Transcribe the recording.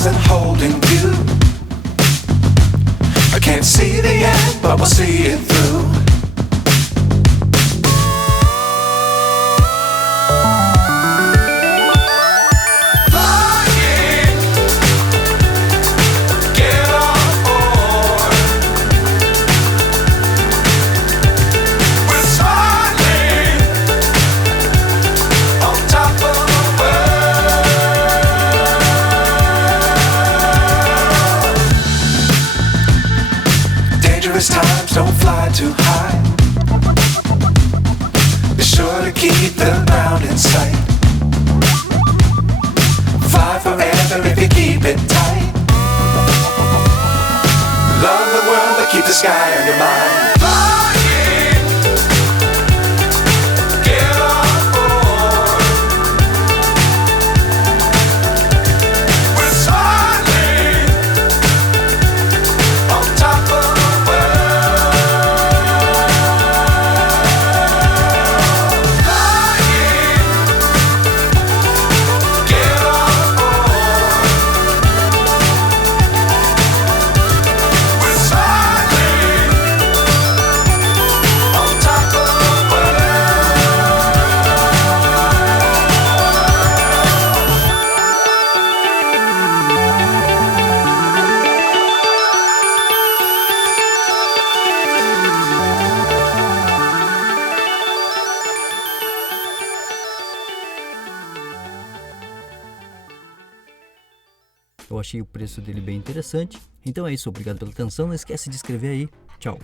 stars and holding you. I can't see the end, but we'll see it through. Times don't fly too high. Be sure to keep the ground in sight. Fly forever if you keep it tight. Love the world but keep the sky on your mind. Eu achei o preço dele bem interessante. Então é isso, obrigado pela atenção. Não esquece de inscrever aí. Tchau.